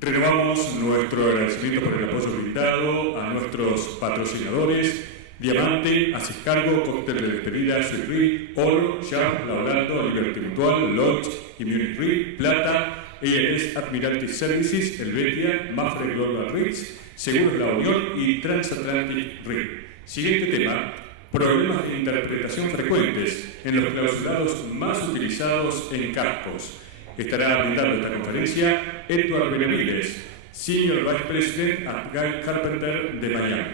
Renovamos nuestro agradecimiento por el apoyo brindado a nuestros patrocinadores: Diamante, Haces Cargo, Cóctel de Despedida, Suite, Oro, Sharp, Lauraldo, Liberty Mutual, Lodge y Munich Re, Plata, ALS Admiralty Services, Helvetia, Mafre Global REITs, Seguros La Unión y Transatlantic Re. Siguiente tema: problemas de interpretación frecuentes en los clausulados más utilizados en cascos. Estará brindando esta conferencia Edward Benavides, Senior Vice President at Guy Carpenter de Miami.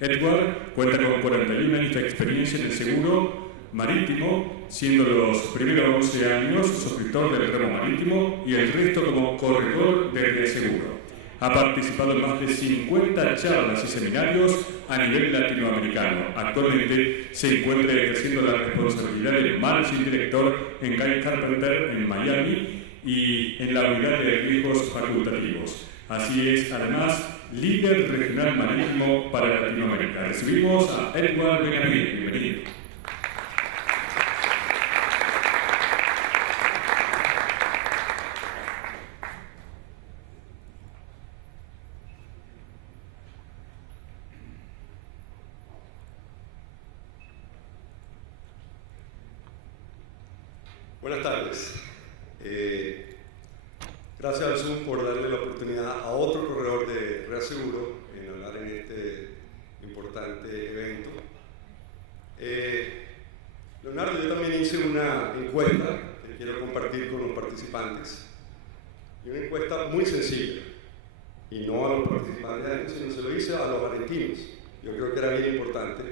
Edward cuenta con 41 años de experiencia en el seguro marítimo, siendo los primeros 11 años suscriptor del ramo marítimo y el resto como corredor de reaseguro. Ha participado en más de 50 charlas y seminarios a nivel latinoamericano. Actualmente se encuentra ejerciendo la responsabilidad de Managing Director en Guy Carpenter en Miami y en la unidad de riesgos facultativos. Así es, además, líder regional marítimo para Latinoamérica. Recibimos a Edward Benavides. Bienvenido. Buenas tardes. Gracias al Zoom por darle la oportunidad a otro corredor de reaseguro en hablar en este importante evento. Leonardo, yo también hice una encuesta que quiero compartir con los participantes. Y una encuesta muy sencilla. Y no a los participantes, sino se lo hice a los argentinos. Yo creo que era bien importante.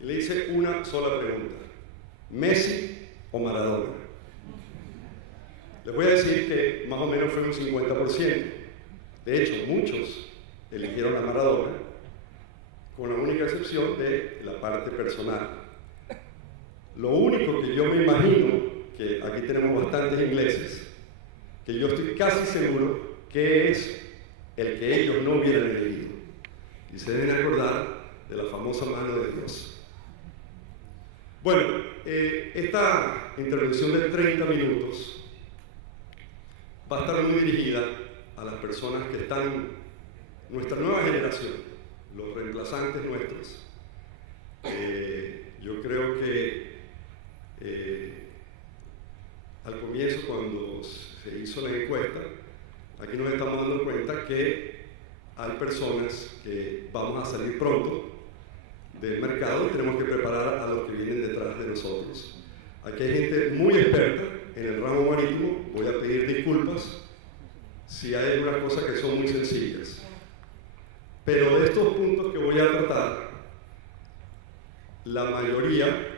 Y le hice una sola pregunta: ¿Messi o Maradona? Les voy a decir que más o menos fue un 50%. De hecho, muchos eligieron a Maradona, con la única excepción de la parte personal. Lo único que yo me imagino, que aquí tenemos bastantes ingleses, que yo estoy casi seguro que es el que ellos no hubieran elegido. Y se deben acordar de la famosa mano de Dios. Bueno, esta intervención de 30 minutos va a estar muy dirigida a las personas que están, nuestra nueva generación, los reemplazantes nuestros. Yo creo que al comienzo, cuando se hizo la encuesta, aquí nos estamos dando cuenta que hay personas que vamos a salir pronto del mercado y tenemos que preparar a los que vienen detrás de nosotros. Aquí hay gente muy experta en el ramo marítimo. Voy a pedir disculpas si hay algunas cosas que son muy sencillas. Pero de estos puntos que voy a tratar, la mayoría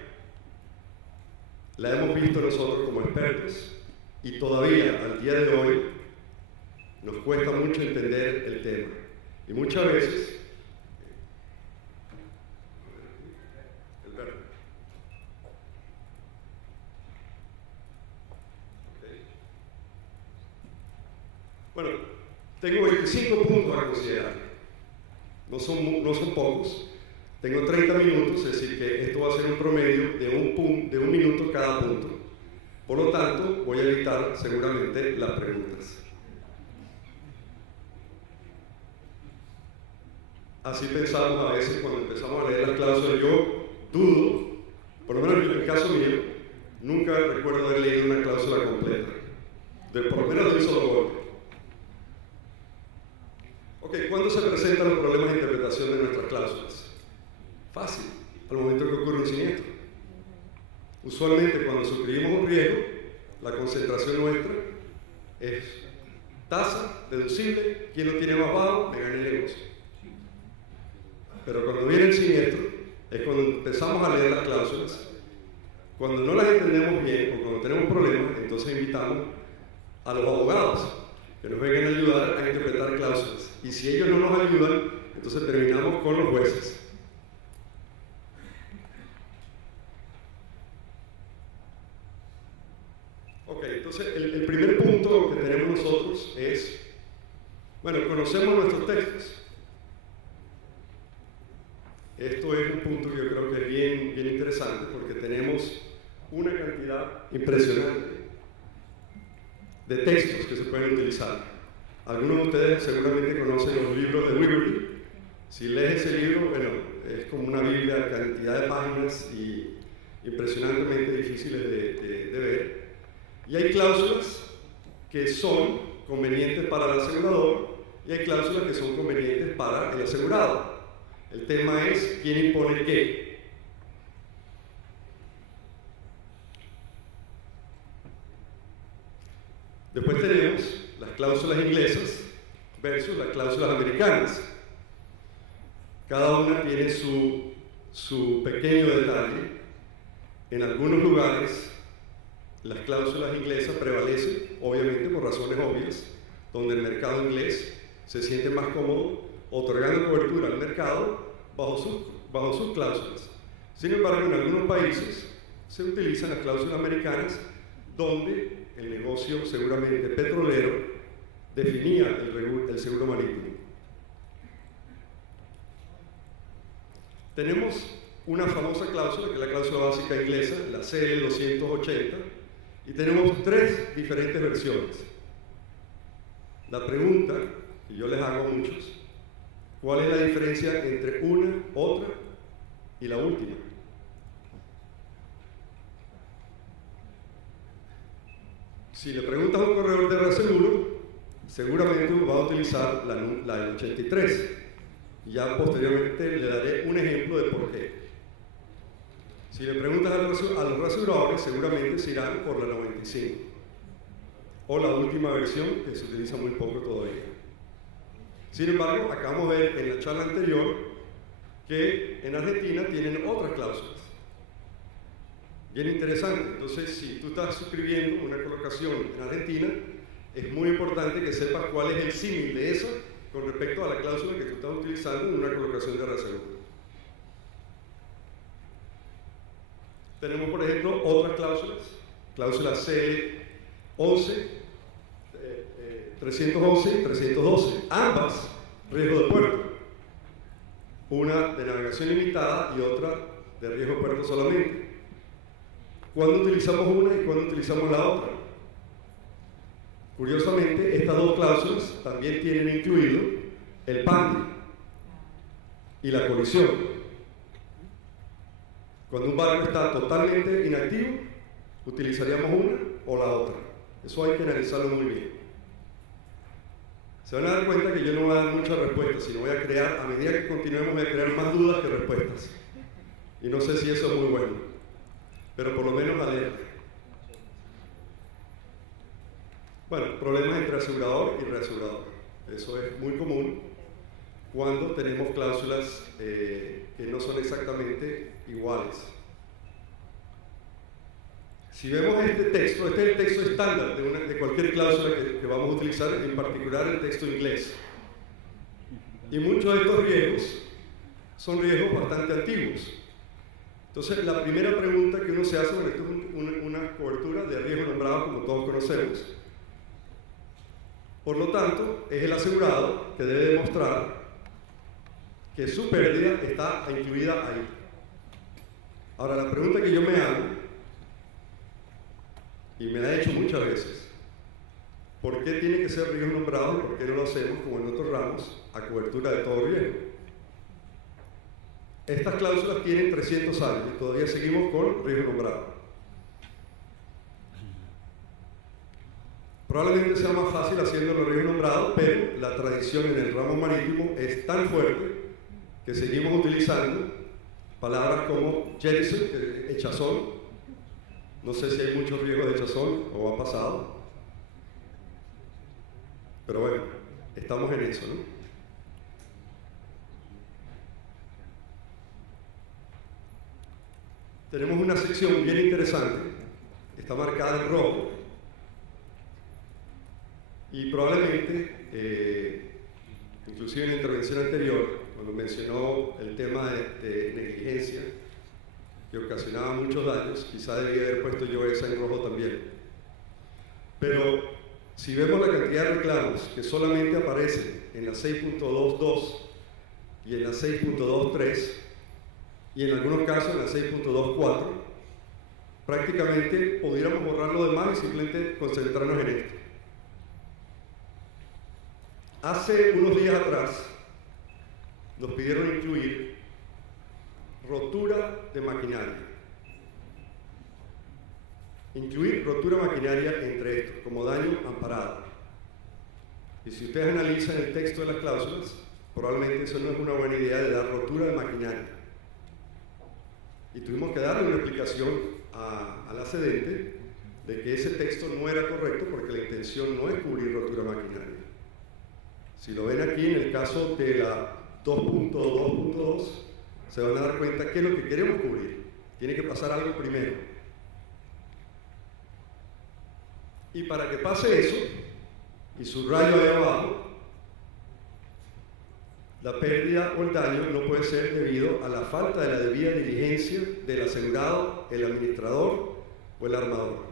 la hemos visto nosotros como expertos y todavía al día de hoy nos cuesta mucho entender el tema. Y muchas veces bueno, tengo 25 puntos a considerar. No son pocos. Tengo 30 minutos, es decir que esto va a ser un promedio de un minuto cada punto. Por lo tanto, voy a evitar seguramente las preguntas. Así pensamos a veces cuando empezamos a leer las cláusulas. Yo dudo, por lo menos en el caso mío, nunca recuerdo haber leído una cláusula completa, por lo menos de un solo golpe. Ok, ¿cuándo se presentan los problemas de interpretación de nuestras cláusulas? Fácil, al momento que ocurre un siniestro. Usualmente cuando suscribimos un riesgo, la concentración nuestra es tasa, deducible, quien lo tiene más bajo, me gana el negocio. Pero cuando viene el siniestro, es cuando empezamos a leer las cláusulas. Cuando no las entendemos bien o cuando tenemos problemas, entonces invitamos a los abogados que nos vengan a ayudar a interpretar cláusulas. Y si ellos no nos ayudan, entonces terminamos con los jueces. Ok, entonces el primer punto que tenemos nosotros es, bueno, conocemos nuestros textos. Esto es un punto que yo creo que es bien interesante porque tenemos una cantidad impresionante de textos que se pueden utilizar. Algunos de ustedes seguramente conocen los libros de Wyberly. Si lees ese libro, bueno, es como una Biblia, cantidad de páginas y impresionantemente difíciles de ver. Y hay cláusulas que son convenientes para el asegurador y hay cláusulas que son convenientes para el asegurado. El tema es quién impone qué. Después tenemos las cláusulas inglesas versus las cláusulas americanas. Cada una tiene su pequeño detalle. En algunos lugares las cláusulas inglesas prevalecen, obviamente por razones obvias, donde el mercado inglés se siente más cómodo otorgando cobertura al mercado bajo sus cláusulas. Sin embargo, en algunos países se utilizan las cláusulas americanas donde el negocio seguramente petrolero definía el seguro marítimo. Tenemos una famosa cláusula, que es la cláusula básica inglesa, la CL 280, y tenemos tres diferentes versiones. La pregunta que yo les hago a muchos, ¿cuál es la diferencia entre una, otra y la última? Si le preguntas a un corredor de reaseguro, seguramente va a utilizar la 83. Ya posteriormente le daré un ejemplo de por qué. Si le preguntas a los reaseguradores, seguramente se irán por la 95. O la última versión, que se utiliza muy poco todavía. Sin embargo, acabamos de ver en la charla anterior que en Argentina tienen otras cláusulas. Bien interesante. Entonces, si tú estás suscribiendo una colocación en Argentina, es muy importante que sepas cuál es el símil de eso con respecto a la cláusula que tú estás utilizando en una colocación de reaseguro. Tenemos, por ejemplo, otras cláusulas. Cláusula C11, 311 y 312. Ambas, riesgo de puerto. Una de navegación limitada y otra de riesgo de puerto solamente. ¿Cuándo utilizamos una y cuándo utilizamos la otra? Curiosamente, estas dos cláusulas también tienen incluido el PANDI y la colisión. Cuando un barco está totalmente inactivo, utilizaríamos una o la otra. Eso hay que analizarlo muy bien. Se van a dar cuenta que yo no voy a dar muchas respuestas, sino voy a crear, a medida que continuemos, voy a crear más dudas que respuestas. Y no sé si eso es muy bueno, pero por lo menos alerta. Bueno, problemas entre asegurador y reasegurador. Eso es muy común cuando tenemos cláusulas que no son exactamente iguales. Si vemos este texto, este es el texto estándar de cualquier cláusula que vamos a utilizar, en particular el texto inglés. Y muchos de estos riesgos son riesgos bastante antiguos. Entonces, la primera pregunta que uno se hace, bueno, esto es una cobertura de riesgo nombrado, como todos conocemos. Por lo tanto, es el asegurado que debe demostrar que su pérdida está incluida ahí. Ahora, la pregunta que yo me hago, y me la he hecho muchas veces, ¿por qué tiene que ser riesgo nombrado y por qué no lo hacemos, como en otros ramos, a cobertura de todo riesgo? Estas cláusulas tienen 300 años y todavía seguimos con riesgo nombrado. Probablemente sea más fácil haciéndolo riesgo nombrado, pero la tradición en el ramo marítimo es tan fuerte que seguimos utilizando palabras como jettison, echazón. No sé si hay muchos riesgos de echazón o ha pasado, pero bueno, estamos en eso, ¿no? Tenemos una sección bien interesante, está marcada en rojo, y probablemente, inclusive en la intervención anterior, cuando mencionó el tema de negligencia, que ocasionaba muchos daños, quizá debía haber puesto yo esa en rojo también. Pero si vemos la cantidad de reclamos que solamente aparecen en la 6.22 y en la 6.23, y en algunos casos en la 6.24, prácticamente pudiéramos borrar lo demás y simplemente concentrarnos en esto. Hace unos días atrás nos pidieron incluir rotura de maquinaria. Incluir rotura maquinaria entre estos, como daño amparado. Y si ustedes analizan el texto de las cláusulas, probablemente eso no es una buena idea de dar rotura de maquinaria. Y tuvimos que darle una explicación a la cedente de que ese texto no era correcto porque la intención no es cubrir rotura maquinaria. Si lo ven aquí en el caso de la 2.2.2, se van a dar cuenta que es lo que queremos cubrir. Tiene que pasar algo primero. Y para que pase eso, y subrayo ahí abajo, la pérdida o el daño no puede ser debido a la falta de la debida diligencia del asegurado, el administrador o el armador.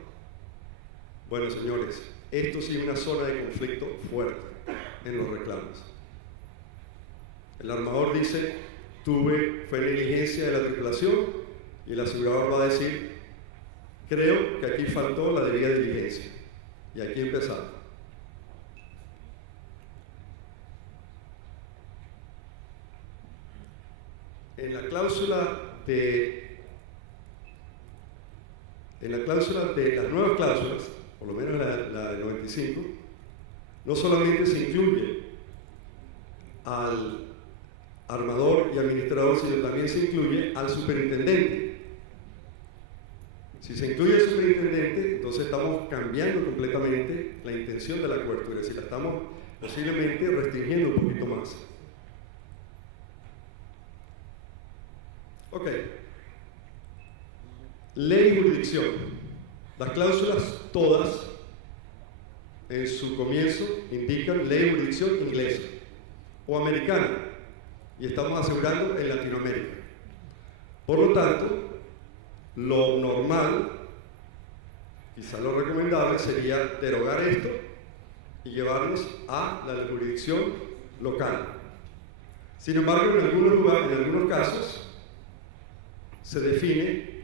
Bueno, señores, esto sí es una zona de conflicto fuerte en los reclamos. El armador dice, fue negligencia de la tripulación, y el asegurador va a decir, creo que aquí faltó la debida diligencia. Y aquí empezamos. En la cláusula de las nuevas cláusulas, por lo menos la de 95, no solamente se incluye al armador y administrador, sino también se incluye al superintendente. Si se incluye al superintendente, entonces estamos cambiando completamente la intención de la cobertura, es decir, la estamos posiblemente restringiendo un poquito más. Ok. Ley y jurisdicción. Las cláusulas todas, en su comienzo, indican ley y jurisdicción inglesa o americana, y estamos asegurando en Latinoamérica. Por lo tanto, lo normal, quizá lo recomendable, sería derogar esto y llevarnos a la jurisdicción local. Sin embargo, en algunos lugares, en algunos casos, se define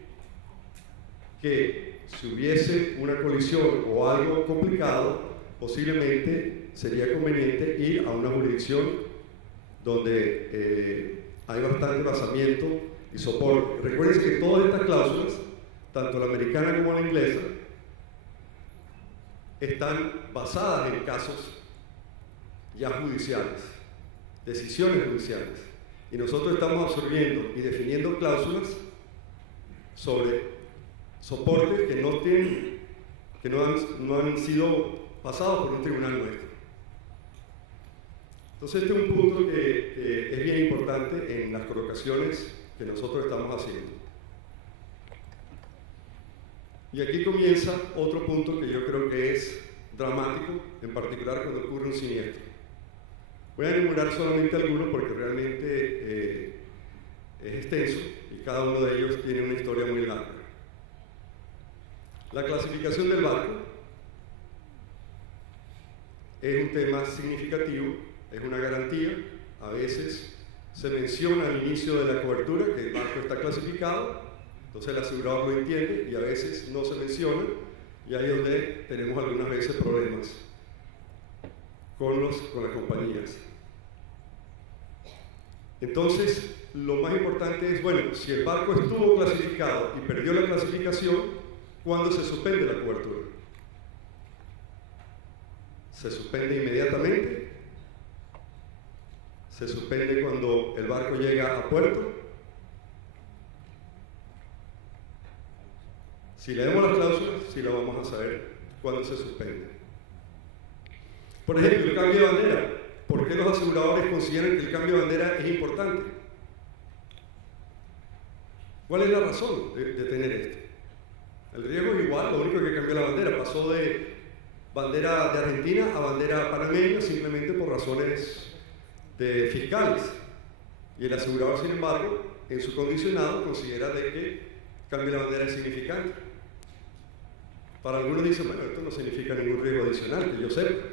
que si hubiese una colisión o algo complicado, posiblemente sería conveniente ir a una jurisdicción donde hay bastante basamiento y soporte. Recuerden que todas estas cláusulas, tanto la americana como la inglesa, están basadas en casos ya judiciales, decisiones judiciales. Y nosotros estamos absorbiendo y definiendo cláusulas sobre soportes que no han sido pasados por un tribunal nuestro. Entonces este es un punto que es bien importante en las colocaciones que nosotros estamos haciendo. Y aquí comienza otro punto que yo creo que es dramático, en particular cuando ocurre un siniestro. Voy a enumerar solamente algunos porque realmente es extenso y cada uno de ellos tiene una historia muy larga. La clasificación del barco es un tema significativo, es una garantía. A veces se menciona al inicio de la cobertura que el barco está clasificado, entonces el asegurador lo entiende, y a veces no se menciona, y ahí es donde tenemos algunas veces problemas con las compañías. Entonces, lo más importante es, bueno, si el barco estuvo clasificado y perdió la clasificación, ¿cuándo se suspende la cobertura? ¿Se suspende inmediatamente? ¿Se suspende cuando el barco llega a puerto? Si leemos las cláusulas, sí lo vamos a saber cuándo se suspende. Por ejemplo, el cambio de bandera. ¿Por qué los aseguradores consideran que el cambio de bandera es importante? ¿Cuál es la razón de tener esto? El riesgo es igual, lo único que cambió la bandera. Pasó de bandera de Argentina a bandera panameña simplemente por razones fiscales. Y el asegurador, sin embargo, en su condicionado considera de que cambio la bandera es significante. Para algunos dicen, bueno, esto no significa ningún riesgo adicional, que yo sepa.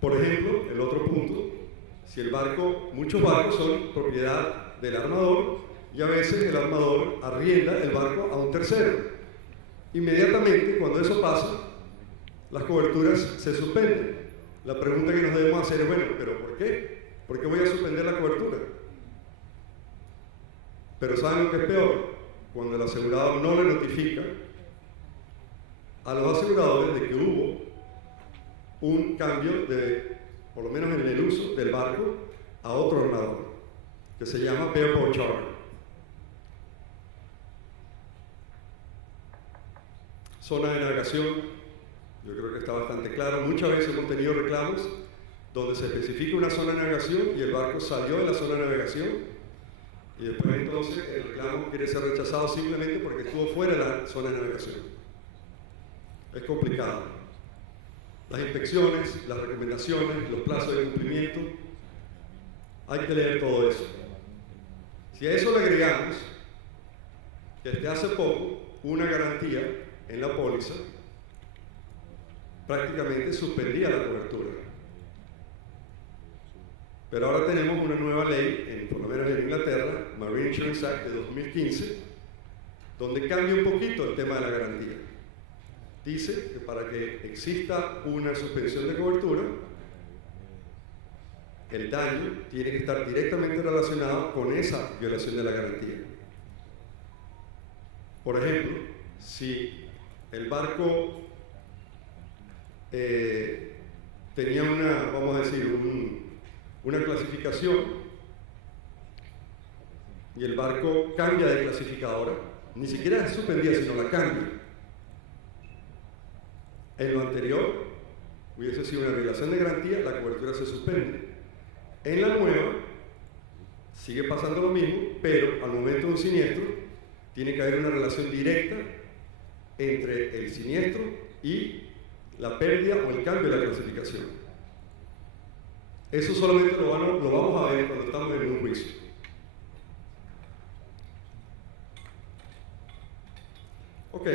Por ejemplo, el otro punto, si muchos barcos son propiedad del armador, y a veces el armador arrienda el barco a un tercero. Inmediatamente, cuando eso pasa, las coberturas se suspenden. La pregunta que nos debemos hacer es, bueno, ¿pero por qué? ¿Por qué voy a suspender la cobertura? Pero ¿saben lo que es peor? Cuando el asegurado no le notifica a los aseguradores de que hubo un cambio de, por lo menos en el uso del barco, a otro armador, que se llama bareboat charter. Zona de navegación, yo creo que está bastante claro. Muchas veces hemos tenido reclamos donde se especifica una zona de navegación y el barco salió de la zona de navegación y después entonces el reclamo quiere ser rechazado simplemente porque estuvo fuera de la zona de navegación. Es complicado. Las inspecciones, las recomendaciones, los plazos de cumplimiento, hay que leer todo eso. Si a eso le agregamos que desde hace poco una garantía en la póliza prácticamente suspendía la cobertura. Pero ahora tenemos una nueva ley, por lo menos en Inglaterra, Marine Insurance Act de 2015, donde cambia un poquito el tema de la garantía. Dice que para que exista una suspensión de cobertura, el daño tiene que estar directamente relacionado con esa violación de la garantía. Por ejemplo, si el barco tenía vamos a decir, una clasificación y el barco cambia de clasificadora, ni siquiera es suspendida, sino la cambia. En lo anterior hubiese sido una violación de garantía, la cobertura se suspende. En la nueva sigue pasando lo mismo, pero al momento de un siniestro tiene que haber una relación directa entre el siniestro y la pérdida o el cambio de la clasificación. Eso solamente lo vamos a ver cuando estamos en un juicio. Ok,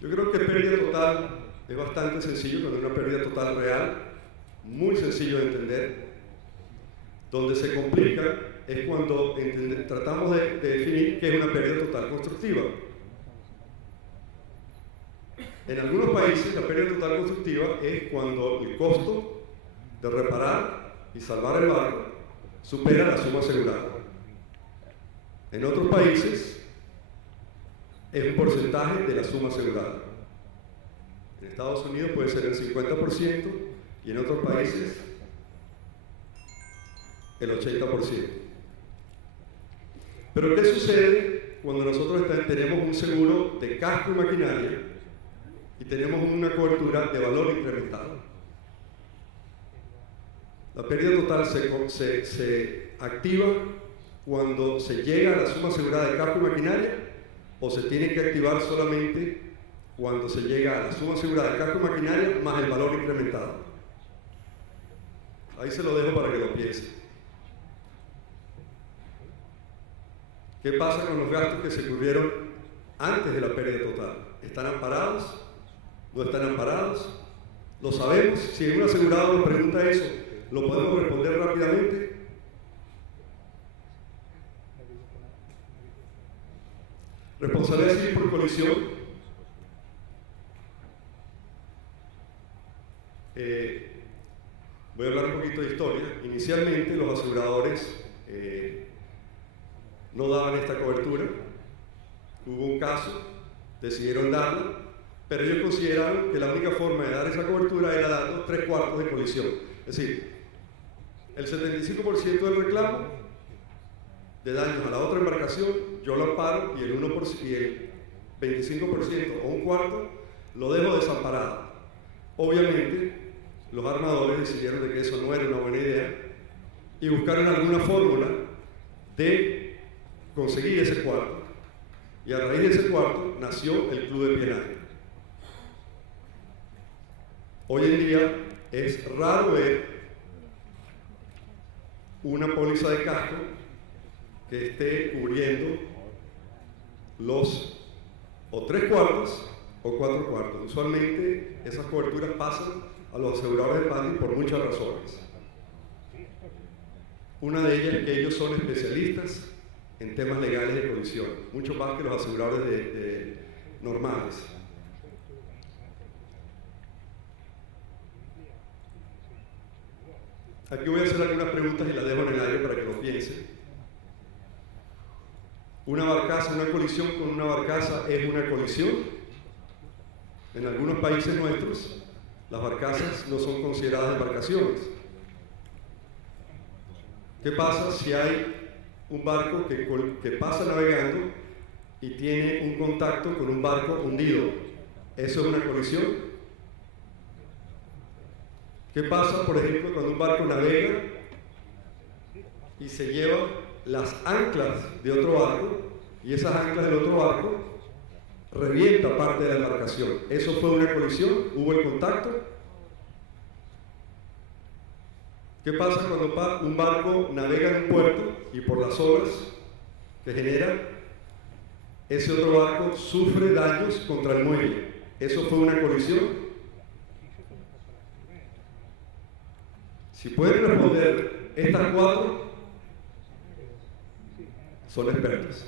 yo creo que pérdida total es bastante sencillo, cuando es una pérdida total real, muy sencillo de entender. Donde se complica es cuando tratamos de definir qué es una pérdida total constructiva. En algunos países la pérdida total constructiva es cuando el costo de reparar y salvar el barco supera la suma asegurada. En otros países es un porcentaje de la suma asegurada. En Estados Unidos puede ser el 50% y en otros países el 80%. Pero ¿qué sucede cuando nosotros tenemos un seguro de casco y maquinaria y tenemos una cobertura de valor incrementado? La pérdida total se activa cuando se llega a la suma asegurada de casco y maquinaria, o se tiene que activar solamente cuando se llega a la suma asegurada de casco y maquinaria más el valor incrementado. Ahí se lo dejo para que lo piensen. ¿Qué pasa con los gastos que se cubrieron antes de la pérdida total? ¿Están amparados? ¿No están amparados? ¿Lo sabemos? Si un asegurado nos pregunta eso, ¿lo podemos responder rápidamente? Responsabilidad civil por colisión. Voy a hablar un poquito de historia. Inicialmente los aseguradores no daban esta cobertura. Hubo un caso, decidieron darla, pero ellos consideraron que la única forma de dar esa cobertura era dando 3/4 de colisión. Es decir, el 75% del reclamo de daños a la otra embarcación, yo lo amparo y el 1% y el 25% o un cuarto lo dejo desamparado. Obviamente, los armadores decidieron de que eso no era una buena idea y buscaron alguna fórmula de conseguir ese cuarto. Y a raíz de ese cuarto nació el Club de Espionaje. Hoy en día es raro ver una póliza de casco que esté cubriendo los o 3/4 o 4/4. Usualmente esas coberturas pasan a los aseguradores de Pandy por muchas razones. Una de ellas es que ellos son especialistas en temas legales de colisión, mucho más que los aseguradores normales. Aquí voy a hacer algunas preguntas y las dejo en el aire para que lo piensen. ¿Una barcaza, una colisión con una barcaza es una colisión? En algunos países nuestros, las barcazas no son consideradas embarcaciones. ¿Qué pasa si hay un barco que pasa navegando y tiene un contacto con un barco hundido? ¿Eso es una colisión? ¿Qué pasa, por ejemplo, cuando un barco navega y se lleva las anclas de otro barco y esas anclas del otro barco revienta parte de la embarcación? ¿Eso fue una colisión? ¿Hubo el contacto? ¿Qué pasa cuando un barco navega en un puerto y por las olas que genera, ese otro barco sufre daños contra el muelle? ¿Eso fue una colisión? Si pueden responder estas cuatro, son expertos.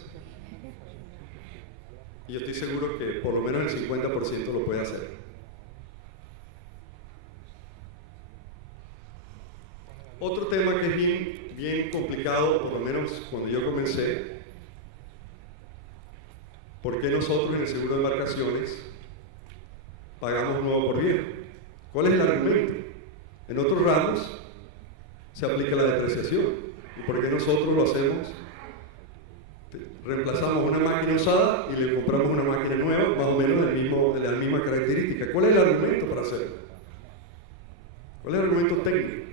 Y yo estoy seguro que por lo menos el 50% lo puede hacer. Otro tema que es bien complicado, por lo menos cuando yo comencé, ¿por qué nosotros en el seguro de embarcaciones pagamos nuevo por viejo? ¿Cuál es el argumento? En otros ramos se aplica la depreciación. ¿Y por qué nosotros lo hacemos? Reemplazamos una máquina usada y le compramos una máquina nueva, más o menos de la misma característica. ¿Cuál es el argumento para hacerlo? ¿Cuál es el argumento técnico?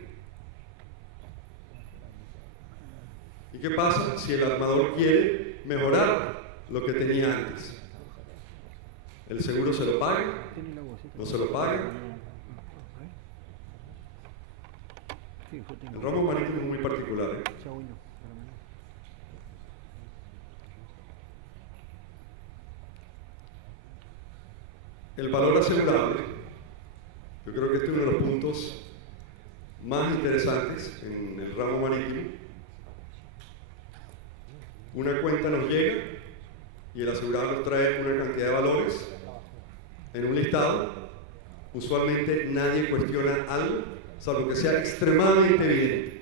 ¿Y qué pasa si el armador quiere mejorar lo que tenía antes? ¿El seguro se lo paga? ¿No se lo paga? El ramo marítimo es muy particular. El valor asegurable, yo creo que este es uno de los puntos más interesantes en el ramo marítimo. Una cuenta nos llega y el asegurado nos trae una cantidad de valores en un listado. Usualmente nadie cuestiona algo, salvo que sea extremadamente evidente.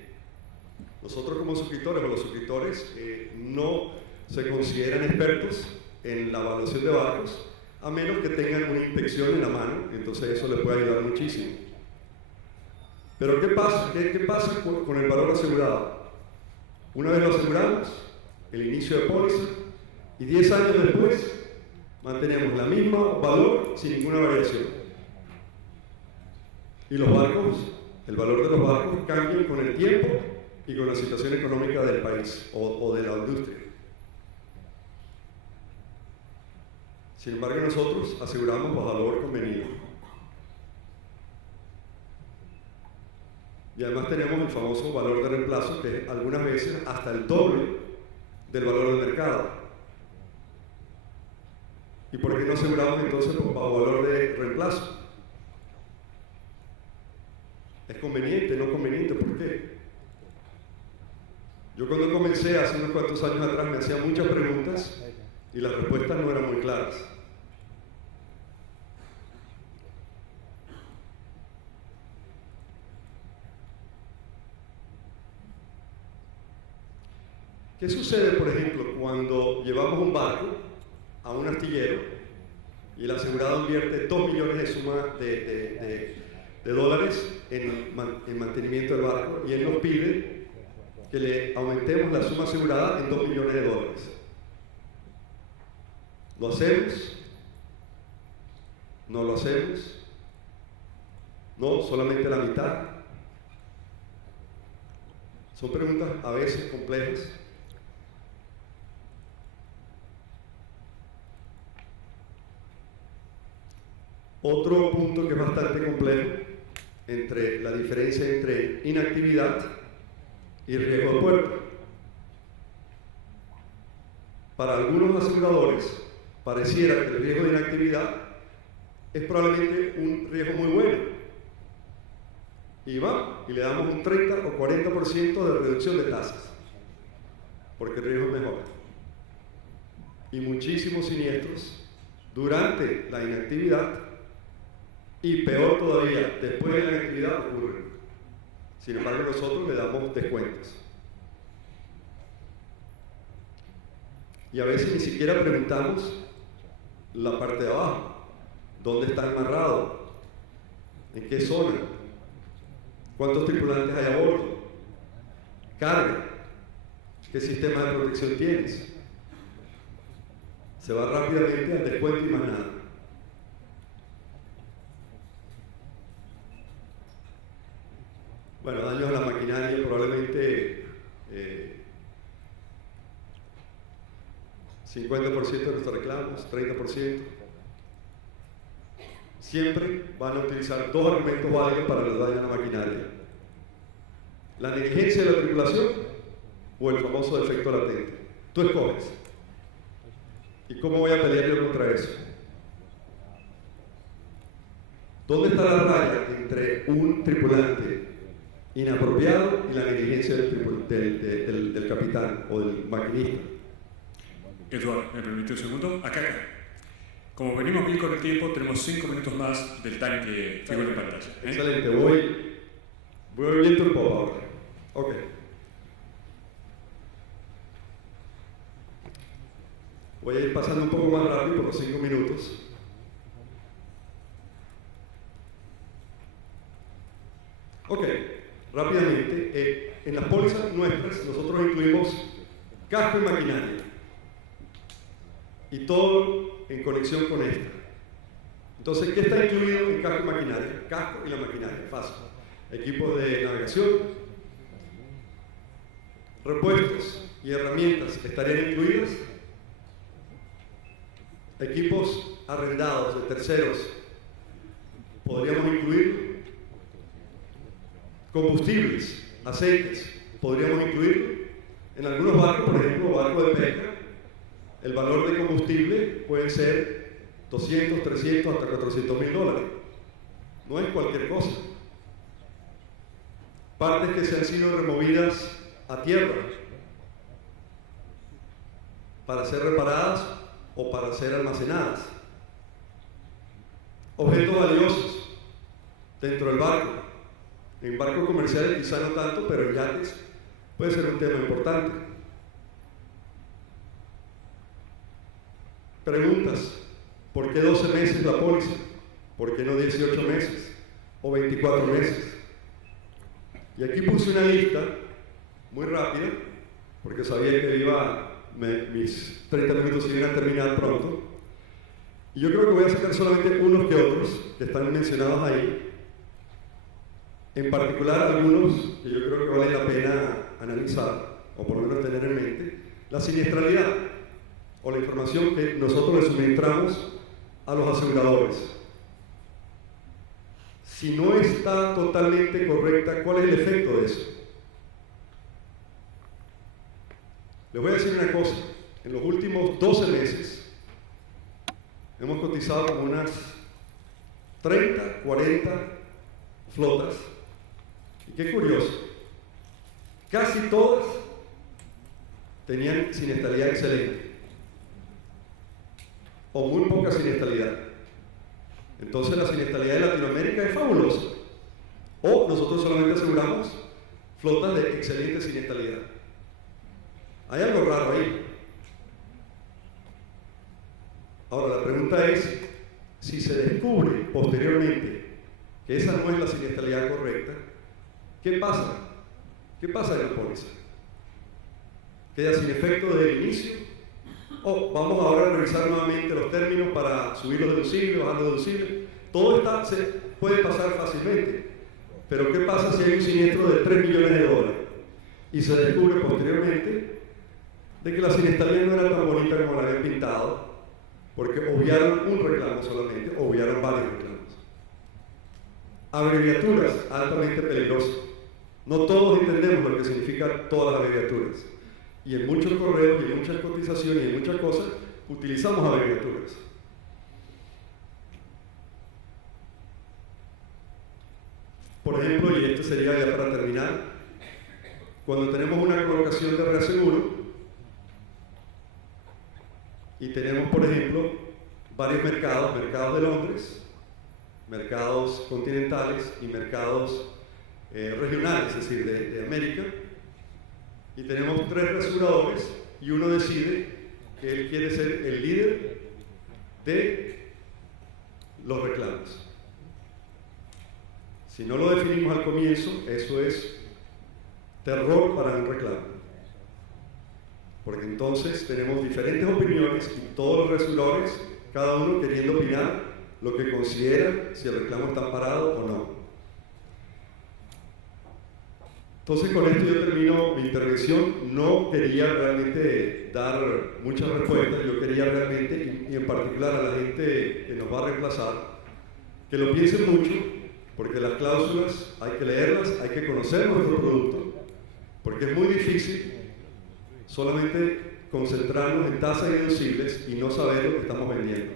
Nosotros como suscriptores o los suscriptores no se consideran expertos en la evaluación de barcos, a menos que tengan una inspección en la mano, entonces eso les puede ayudar muchísimo. Pero ¿qué pasa con el valor asegurado? Una vez lo aseguramos, el inicio de póliza, y 10 años después mantenemos la misma valor sin ninguna variación. Y los barcos, el valor de los barcos cambia con el tiempo y con la situación económica del país o de la industria. Sin embargo, nosotros aseguramos bajo valor convenido. Y además tenemos el famoso valor de reemplazo, que es algunas veces hasta el doble del valor del mercado. ¿Y por qué no aseguramos entonces bajo valor de reemplazo? ¿Es conveniente? ¿No conveniente? ¿Por qué? Yo cuando comencé hace unos cuantos años atrás me hacía muchas preguntas y las respuestas no eran muy claras. ¿Qué sucede, por ejemplo, cuando llevamos un barco a un astillero y el asegurado invierte 2 millones de suma de dólares en mantenimiento del barco y él nos pide que le aumentemos la suma asegurada en 2 millones de dólares? ¿Lo hacemos? ¿No lo hacemos? ¿No? ¿Solamente la mitad? Son preguntas a veces complejas. Otro punto que es bastante complejo, entre la diferencia entre inactividad y riesgo de puerto. Para algunos aseguradores, pareciera que el riesgo de inactividad es probablemente un riesgo muy bueno. Y va, y le damos un 30 o 40% de reducción de tasas, porque el riesgo es mejor. Y muchísimos siniestros durante la inactividad, y peor todavía, después de la inactividad ocurre. Sin embargo, nosotros le damos descuentos. Y a veces ni siquiera preguntamos la parte de abajo. ¿Dónde está amarrado? ¿En qué zona? ¿Cuántos tripulantes hay a bordo? ¿Carga? ¿Qué sistema de protección tienes? Se va rápidamente al descuento y más nada. Bueno, daños a la maquinaria, probablemente 50% de nuestros reclamos, 30%. Siempre van a utilizar dos argumentos válidos para los daños a la maquinaria: la negligencia de la tripulación o el famoso defecto latente. Tú escoges. ¿Y cómo voy a pelear yo contra eso? ¿Dónde está la raya entre un tripulante inapropiado y la negligencia del capitán o del maquinista? Eduardo, ¿me permite un segundo? Acá. Como venimos bien con el tiempo, tenemos 5 minutos más del time que figura en pantalla. Excelente, voy viendo el pop ahora. Ok. Voy a ir pasando un poco más rápido por los 5 minutos. Ok, rápidamente, en las pólizas nuestras nosotros incluimos casco y maquinaria. Y todo en conexión con esta. Entonces, ¿qué está incluido en casco y maquinaria? Casco y la maquinaria, fácil. Equipos de navegación, repuestos y herramientas estarían incluidas. Equipos arrendados de terceros podríamos incluir. Combustibles, aceites, podríamos incluir. En algunos barcos, por ejemplo, barcos de pesca, el valor de combustible puede ser 200, 300, hasta $400,000. No es cualquier cosa. Partes que se han sido removidas a tierra para ser reparadas o para ser almacenadas. Objetos valiosos dentro del barco. En barcos comerciales quizá no tanto, pero en yates puede ser un tema importante. Preguntas: ¿por qué 12 meses la póliza? ¿Por qué no 18 meses o 24 meses? Y aquí puse una lista muy rápida, porque sabía que mis 30 minutos iban a terminar pronto. Y yo creo que voy a sacar solamente unos que otros que están mencionados ahí. En particular algunos que yo creo que vale la pena analizar, o por lo menos tener en mente: la siniestralidad, o la información que nosotros le suministramos a los aseguradores. Si no está totalmente correcta, ¿cuál es el efecto de eso? Les voy a decir una cosa: en los últimos 12 meses hemos cotizado como unas 30, 40 flotas. Y qué curioso, casi todas tenían siniestralidad excelente o muy poca siniestralidad. Entonces la siniestralidad de Latinoamérica es fabulosa. O nosotros solamente aseguramos flotas de excelente siniestralidad. Hay algo raro ahí. Ahora la pregunta es: si se descubre posteriormente que esa no es la siniestralidad correcta, ¿qué pasa? ¿Qué pasa en la póliza? ¿Queda sin efecto desde el inicio? ¿O vamos ahora a revisar nuevamente los términos para subir los deducibles, bajar los deducibles? Todo se puede pasar fácilmente. Pero ¿qué pasa si hay un siniestro de $3 millones y se descubre posteriormente de que la siniestralidad no era tan bonita como la habían pintado, porque obviaron un reclamo solamente, o obviaron varios reclamos? Abreviaturas altamente peligrosas. No todos entendemos lo que significan todas las abreviaturas. Y en muchos correos, y en muchas cotizaciones, y en muchas cosas, utilizamos abreviaturas. Por ejemplo, y esto sería ya para terminar, cuando tenemos una colocación de reaseguro y tenemos, por ejemplo, varios mercados de Londres, mercados continentales y mercados regionales, es decir, de América, y tenemos 3 reaseguradores y uno decide que él quiere ser el líder de los reclamos. Si no lo definimos al comienzo, eso es terror para un reclamo. Porque entonces tenemos diferentes opiniones y todos los reaseguradores, cada uno queriendo opinar lo que considera si el reclamo está amparado o no. Entonces con esto yo termino mi intervención. No quería realmente dar muchas respuestas, yo quería realmente, y en particular a la gente que nos va a reemplazar, que lo piensen mucho, porque las cláusulas hay que leerlas, hay que conocer nuestro producto, porque es muy difícil solamente concentrarnos en tasas y deducibles y no saber lo que estamos vendiendo.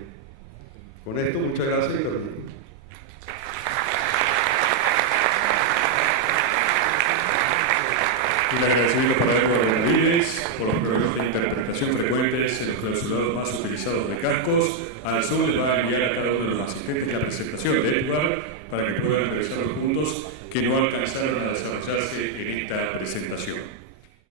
Con esto, muchas gracias y termino. Un agradecimiento para Edward Benavides por los problemas de interpretación frecuentes en los clausulados más utilizados de cascos. Al Zoom les va a enviar a cada uno de los asistentes la presentación de Edward para que puedan revisar los puntos que no alcanzaron a desarrollarse en esta presentación.